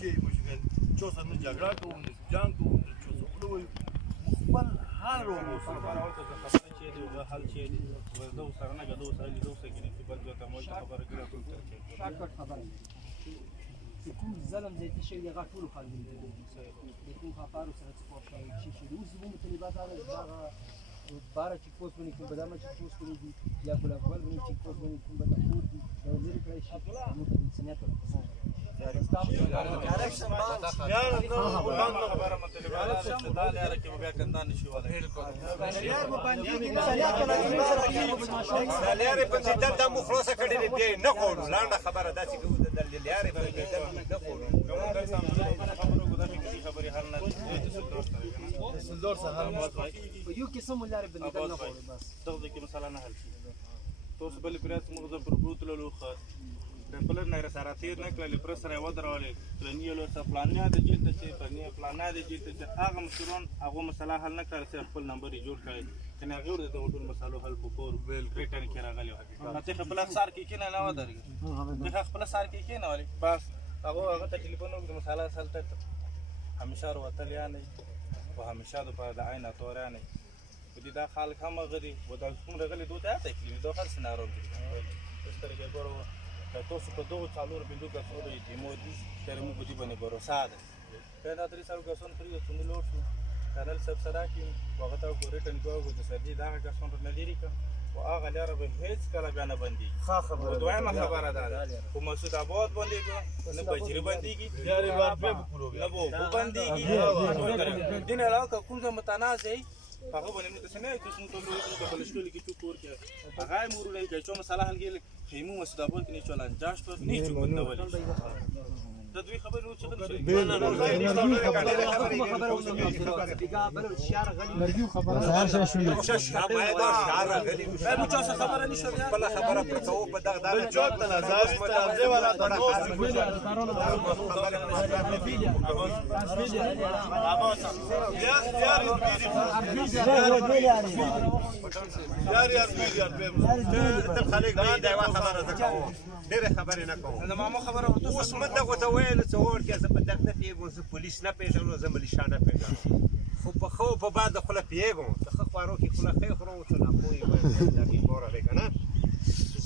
چې مشکل چا سره نه جګړه کوو نه جنګ کوو نه چا سره خوله وایو خپل حل راوباسو خبره چې دی د حل چې دی ورته سره نه غدو سره لیدو سره کې چې بل ځای مو خبره کړه ټول ترکه شاکر خبره چې کوم ظلم دې چې شي هغه ټول خلک دي کوم خبرو سره سپورت کوي چې اوس زموږ طالبات هغه بارا چیک پوسټ باندې کوم بدامه چیک پوسټ باندې دي یا ګل اول باندې چیک پوسټ باندې کوم بدامه پور دي دا لري کړی شي موږ د انسانیت په اړه یار نو باندې خبره مطلب دا لاره کې بیا کندان شي ولا یار مو باندې کې انسانیت په اړه لاره په دې د مو خلاصه کړی دی نه کوو لاندې خبره دا چې د لاره په دې نه کوو کوم در سره خبرو کو دا کې خبري حل نه دي سلدور سره هر موافق یو قسم لري بندګر نه کوي بس دغه کې مسله نه حل شي تاسو بل پرات موږ د پروت له خو د بل نه سره تیر نه کړل پر سره ودرولې پلانې له څه پلانیا د جیل ته پلانیا پلانا د جیل ته هغه مسرون هغه مسله حل نه کړ چې خپل نمبر یې جوړ کړي کنه هغه د ټول مسالو حل په کور ریټرن کې راغلی ته خپل سار کې نه نه ودرګي ته خپل سار کې نه ولي بس هغه ته ټلیفون وکړ مساله سلطه همیشه وروتل یانه او همیشه د عین تورانه ودي دا خلک هم غدي ودا کوم رغلي دوته تکلیف دوه خلک نه راوړي اس طرح ګورو تاسو په دوه څالور بندو کسو د ایمودي تر مو بده باندې باور ساده دا درې سال کسون پرې څنګه لوټ شو کانال سب سره کې وخت او ریټن کوو د سردي دا کسون نه لري او هغه لاره به هیڅ کله بیا نه بندي ښه خبره دویمه خبره ده خو مسعود آباد باندې نه بجری بنديږي یاري بار به پورو نه وو بنديږي دین علاوه کوم ځای متنازع هغه باندې موږ څنګه چې څنګه ټول په بلشتول کې چوکور کې هغه مورونه کې چې مسله حل کې خیمو مسعود آباد کې نه چلان جاش پر نه چوک بندول د دوی خبرو چې خبره نشو بل خبره پر تو په دغه د چوک تنازل تنازل ولا ډېرې خبرې نه کوم زما خبره ورته اوس مې دغه ته ویل چې ورکې زه په دغه نه پوهېږم زه پولیس نه پېژنم زه ملیشا نه پېژنم خو په ښه په بد د خوله پوهېږم د ښه خوارو کې خوله ښې خورم څه ناپوهې وایم دغې باره دی که نه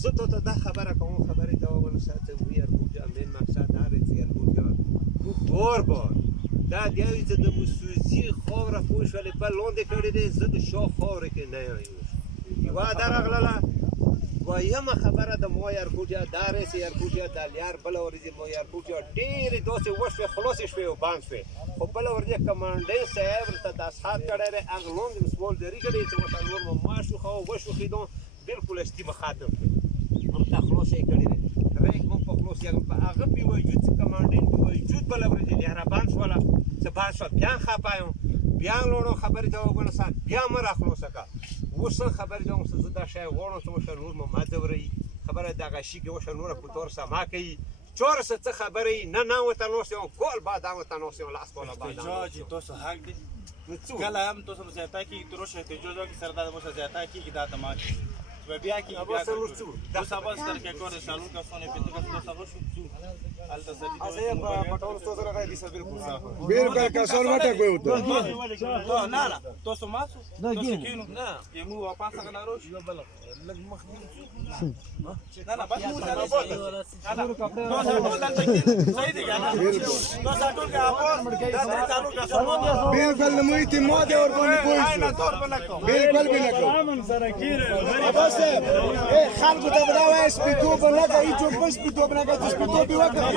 زه تا ته دا خبره کوم خبرې ته وویل ساعت وی اربوجا مین مقصد دا دی چې اربوجا بار بار دا دیوي چې د مسوزي خاوره پوه شولې په لاندې کړې دی زه د شا خاورې کې نه یم یوه دا راغلله دویمه خبره د ما یارکوټیا دا رسې یارکوټیا د لیار بله ورځې ما یارکوټیا ډېرې داسې وشوې خلاصې شوې او بند شوې خو بله ورځې کمانډین صاحب ورته دستخط کړی دی هغه لاندې مسوالداري کړې چې ورته نور مو ماشوخه او وشوخېدو بالکل استیمه ختم کړې ورته خلاص یې کړی دی ریک مو په خلاص یې په هغه په وجود چې کمانډین په وجود بله ورځې لیاره بند شوله چې بند شوه بیا خفه یم بیا لاړو خبرې ته وګورم بیا مه راخلاصه کړه اوس خبرې ته اوس زه دا شی غواړم چې اوس نور مو ما ځوروي خبره دغه شي کې اوس نوره په تور سما کوي چور څه څه خبرې نه نه ورته ناست یم کال بعد هم ورته ناست یم لاس کاله بعد احتجاج تاسو حق دی کله هم تاسو زیاته کېږي تر اوسه احتجاج وکړي سره دا اوسه زیاته کېږي دا ته ما بیا کې بیا دا سبا ستر کې کور سالون کا سونه پته کا سبا شو الته سړي ازه په پټول ستو سره غوډي سره بالکل صاف بالکل کا سول مټه کوي ته نه نه تاسو ماسو تاسو کینو نه یمو واپس څنګه ناروش بل لګ مخ نه نه بس مو نه صحیح دی تاسو ټول کې اپور دا چالو کا سمو بالکل نموي ته مو دې ور باندې کوی بالکل به نه کوم امن سره کیره بس خلکو ته دا وایي سپیتو به نه کوي چې بس سپیتو به نه کوي سپیتو به وکړي